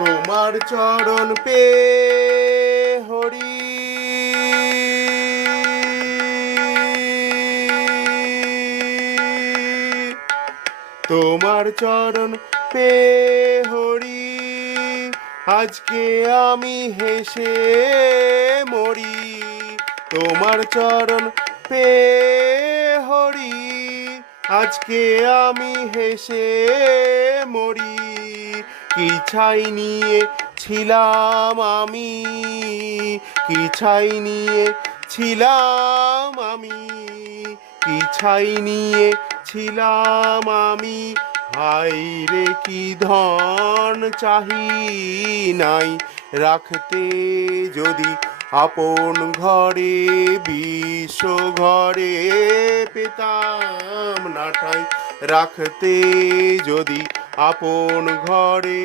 তোমার চরণ পে হরি তোমার চরণ পে হরি আজকে আমি হেসে মরি তোমার চরণ পে হরি আজকে আমি হেসে মরি কি ছাই নিয়ে ছিলাম আমি কি ছাই নিয়ে ছিলাম আমি কি ছাই নিয়ে ছিলাম আমি হায় রে কি ধন চাহি নাই রাখতে যদি আপন ঘরে বিশ্ব ঘরে পেতাম না ঠাঁই রাখতে যদি আপন ঘরে